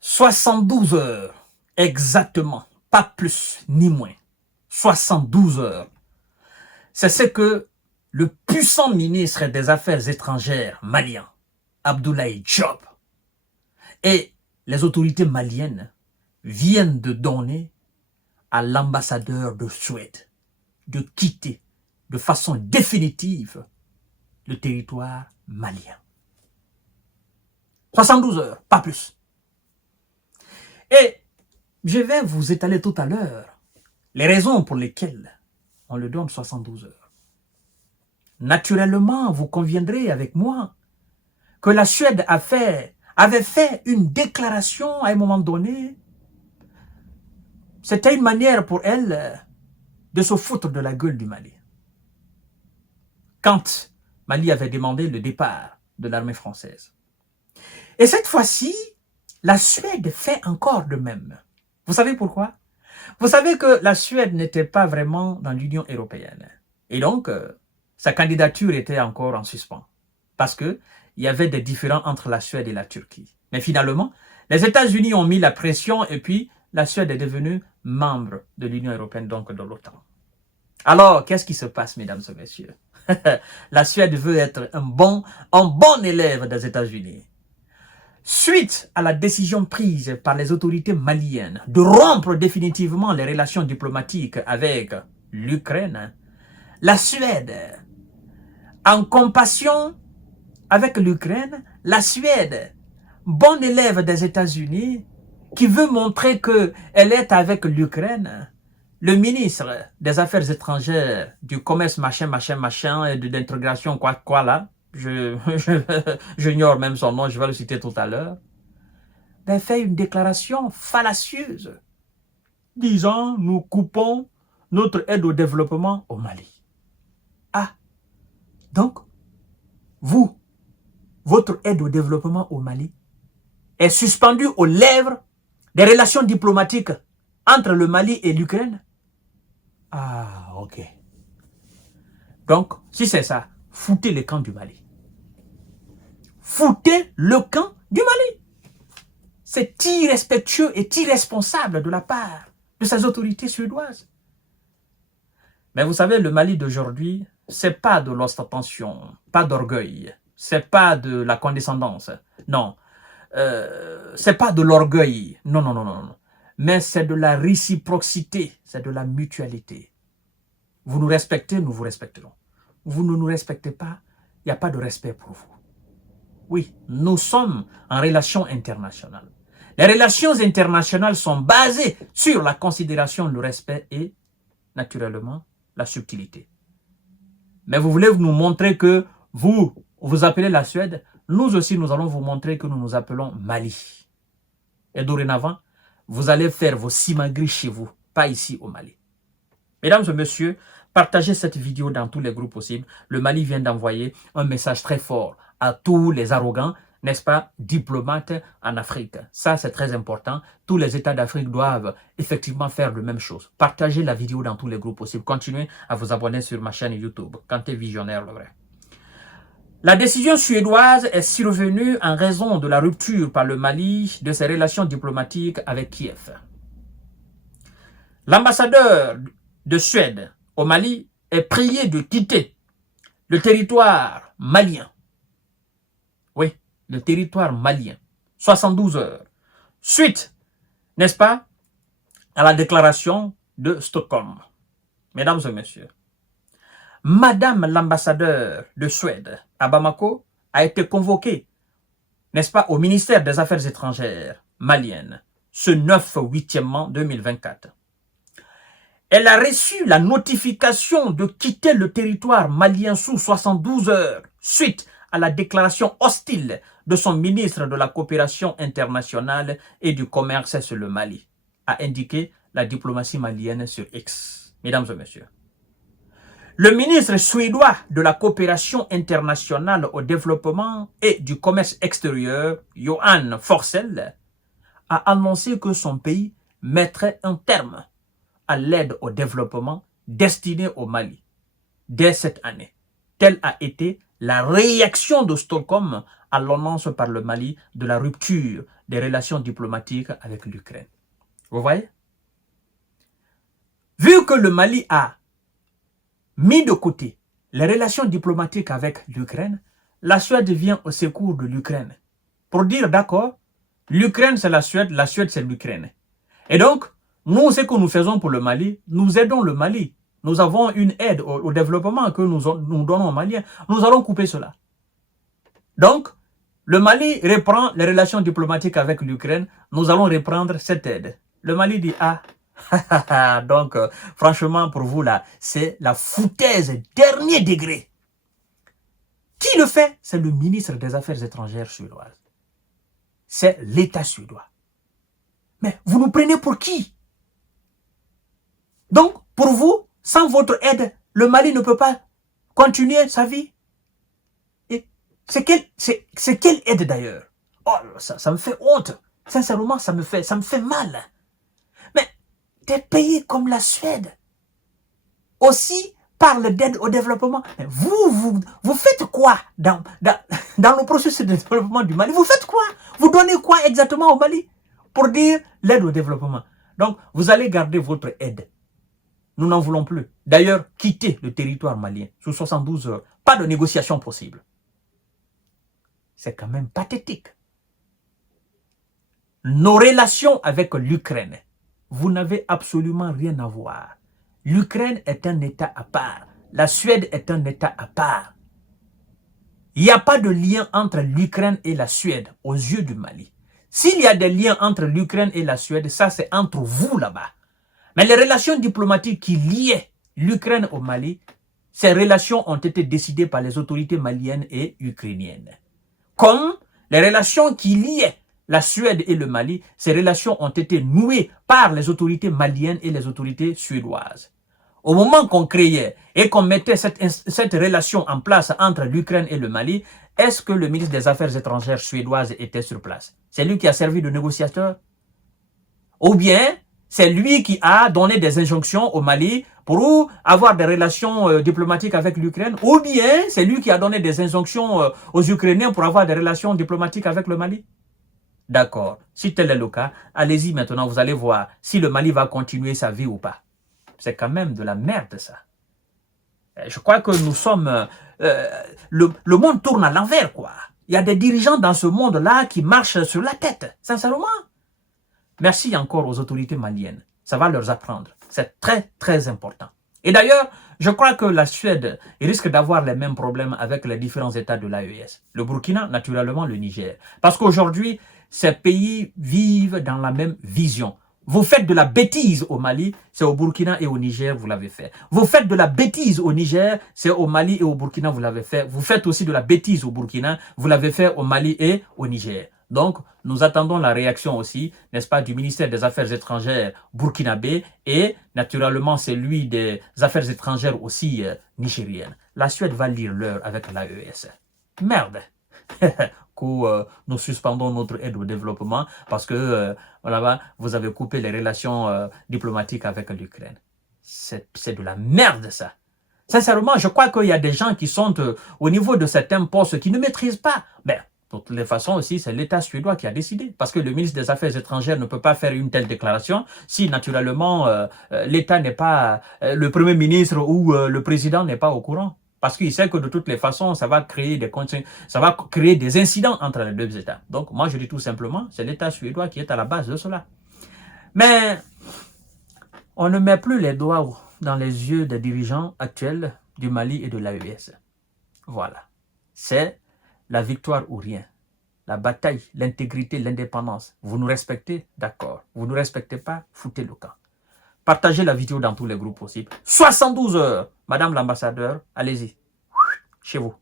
72 heures, exactement, pas plus ni moins. 72 heures. C'est ce que le puissant ministre des Affaires étrangères malien, Abdoulaye Diop, et les autorités maliennes viennent de donner à l'ambassadeur de Suède de quitter de façon définitive le territoire malien. 72 heures, pas plus. Et je vais vous étaler tout à l'heure les raisons pour lesquelles on le donne 72 heures. Naturellement, vous conviendrez avec moi que la Suède avait fait une déclaration à un moment donné. C'était une manière pour elle de se foutre de la gueule du Mali. Quand Mali avait demandé le départ de l'armée française. Et cette fois-ci, la Suède fait encore de même. Vous savez pourquoi? Vous savez que la Suède n'était pas vraiment dans l'Union européenne. Et donc, sa candidature était encore en suspens. Parce qu'il y avait des différends entre la Suède et la Turquie. Mais finalement, les États-Unis ont mis la pression et puis la Suède est devenue membre de l'Union européenne, donc de l'OTAN. Alors, qu'est-ce qui se passe, mesdames et messieurs? La Suède veut être un bon élève des États-Unis. Suite à la décision prise par les autorités maliennes de rompre définitivement les relations diplomatiques avec l'Ukraine, la Suède, en compassion avec l'Ukraine, la Suède, bon élève des États-Unis, qui veut montrer qu'elle est avec l'Ukraine, le ministre des Affaires étrangères, du commerce, machin, et de l'intégration, quoi là, j'ignore même son nom, je vais le citer tout à l'heure, ben fait une déclaration fallacieuse, disant nous coupons notre aide au développement au Mali. Ah, donc, votre aide au développement au Mali est suspendue aux lèvres des relations diplomatiques entre le Mali et l'Ukraine? Ah, ok. Donc, si c'est ça, foutez le camp du Mali. Foutez le camp du Mali. C'est irrespectueux et irresponsable de la part de ces autorités suédoises. Mais vous savez, le Mali d'aujourd'hui, c'est pas de l'ostentation, pas d'orgueil, c'est pas de la condescendance, non. C'est pas de l'orgueil, non. Mais c'est de la réciprocité, c'est de la mutualité. Vous nous respectez, nous vous respecterons. Vous ne nous respectez pas, il n'y a pas de respect pour vous. Oui, nous sommes en relation internationale. Les relations internationales sont basées sur la considération, le respect et, naturellement, la subtilité. Mais vous voulez nous montrer que vous appelez la Suède, nous aussi nous allons vous montrer que nous nous appelons Mali. Et dorénavant, vous allez faire vos simagris chez vous, pas ici au Mali. Mesdames et messieurs, partagez cette vidéo dans tous les groupes possibles. Le Mali vient d'envoyer un message très fort à tous les arrogants, n'est-ce pas, diplomates en Afrique. Ça, c'est très important. Tous les États d'Afrique doivent effectivement faire la même chose. Partagez la vidéo dans tous les groupes possibles. Continuez à vous abonner sur ma chaîne YouTube. Kanté Visionnaire, le vrai. La décision suédoise est survenue en raison de la rupture par le Mali de ses relations diplomatiques avec Kiev. L'ambassadeur de Suède au Mali est prié de quitter le territoire malien. Oui, le territoire malien. 72 heures. Suite, n'est-ce pas, à la déclaration de Stockholm. Mesdames et messieurs, Madame l'ambassadeur de Suède à Bamako a été convoquée, n'est-ce pas, au ministère des Affaires étrangères maliennes ce 9/8 2024. Elle a reçu la notification de quitter le territoire malien sous 72 heures suite à la déclaration hostile de son ministre de la coopération internationale et du commerce sur le Mali, a indiqué la diplomatie malienne sur X. Mesdames et messieurs, le ministre suédois de la coopération internationale au développement et du commerce extérieur, Johan Forssell, a annoncé que son pays mettrait un terme à l'aide au développement destinée au Mali dès cette année. Telle a été la réaction de Stockholm à l'annonce par le Mali de la rupture des relations diplomatiques avec l'Ukraine. Vous voyez? Vu que le Mali a mis de côté les relations diplomatiques avec l'Ukraine, la Suède vient au secours de l'Ukraine pour dire d'accord, l'Ukraine c'est la Suède c'est l'Ukraine. Et donc, nous, ce que nous faisons pour le Mali, nous aidons le Mali. Nous avons une aide au développement que nous donnons aux Maliens. Nous allons couper cela. Donc, le Mali reprend les relations diplomatiques avec l'Ukraine. Nous allons reprendre cette aide. Le Mali dit, ah, donc, franchement, pour vous, là, c'est la foutaise dernier degré. Qui le fait? C'est le ministre des Affaires étrangères suédoise. C'est l'État suédois. Mais vous nous prenez pour qui? Donc, pour vous, sans votre aide, le Mali ne peut pas continuer sa vie. Et c'est quelle aide d'ailleurs? Oh, ça me fait honte. Sincèrement, ça me fait mal. Mais des pays comme la Suède aussi parlent d'aide au développement. Mais vous faites quoi dans le processus de développement du Mali? Vous faites quoi? Vous donnez quoi exactement au Mali pour dire l'aide au développement? Donc, vous allez garder votre aide. Nous n'en voulons plus. D'ailleurs, quittez le territoire malien sous 72 heures. Pas de négociation possible. C'est quand même pathétique. Nos relations avec l'Ukraine, vous n'avez absolument rien à voir. L'Ukraine est un État à part. La Suède est un État à part. Il n'y a pas de lien entre l'Ukraine et la Suède aux yeux du Mali. S'il y a des liens entre l'Ukraine et la Suède, ça c'est entre vous là-bas. Mais les relations diplomatiques qui liaient l'Ukraine au Mali, ces relations ont été décidées par les autorités maliennes et ukrainiennes. Comme les relations qui liaient la Suède et le Mali, ces relations ont été nouées par les autorités maliennes et les autorités suédoises. Au moment qu'on créait et qu'on mettait cette relation en place entre l'Ukraine et le Mali, est-ce que le ministre des Affaires étrangères suédoise était sur place? C'est lui qui a servi de négociateur? Ou bien c'est lui qui a donné des injonctions au Mali pour avoir des relations diplomatiques avec l'Ukraine? Ou bien c'est lui qui a donné des injonctions aux Ukrainiens pour avoir des relations diplomatiques avec le Mali? D'accord. Si tel est le cas, allez-y maintenant, vous allez voir si le Mali va continuer sa vie ou pas. C'est quand même de la merde, ça. Je crois que nous sommes... le monde tourne à l'envers, quoi. Il y a des dirigeants dans ce monde-là qui marchent sur la tête, sincèrement. Merci encore aux autorités maliennes. Ça va leur apprendre. C'est très, très important. Et d'ailleurs, je crois que la Suède risque d'avoir les mêmes problèmes avec les différents États de l'AES. Le Burkina, naturellement, le Niger. Parce qu'aujourd'hui, ces pays vivent dans la même vision. Vous faites de la bêtise au Mali, c'est au Burkina et au Niger, vous l'avez fait. Vous faites de la bêtise au Niger, c'est au Mali et au Burkina, vous l'avez fait. Vous faites aussi de la bêtise au Burkina, vous l'avez fait au Mali et au Niger. Donc, nous attendons la réaction aussi, n'est-ce pas, du ministère des Affaires étrangères burkinabé et, naturellement, celui des Affaires étrangères aussi nigériennes. La Suède va lire l'heure avec l'AES. Merde que nous suspendons notre aide au développement parce que là-bas, vous avez coupé les relations diplomatiques avec l'Ukraine. C'est de la merde, ça. Sincèrement, je crois qu'il y a des gens qui sont au niveau de certains postes qui ne maîtrisent pas. Mais de toutes les façons aussi, c'est l'État suédois qui a décidé. Parce que le ministre des Affaires étrangères ne peut pas faire une telle déclaration si, naturellement, l'État n'est pas, le Premier ministre ou le Président n'est pas au courant. Parce qu'il sait que de toutes les façons, ça va créer des incidents entre les deux États. Donc, moi, je dis tout simplement, c'est l'État suédois qui est à la base de cela. Mais, on ne met plus les doigts dans les yeux des dirigeants actuels du Mali et de l'AES. Voilà. C'est la victoire ou rien. La bataille, l'intégrité, l'indépendance. Vous nous respectez? D'accord. Vous ne nous respectez pas? Foutez le camp. Partagez la vidéo dans tous les groupes possibles. 72 heures. Madame l'ambassadeur, allez-y. Chez vous.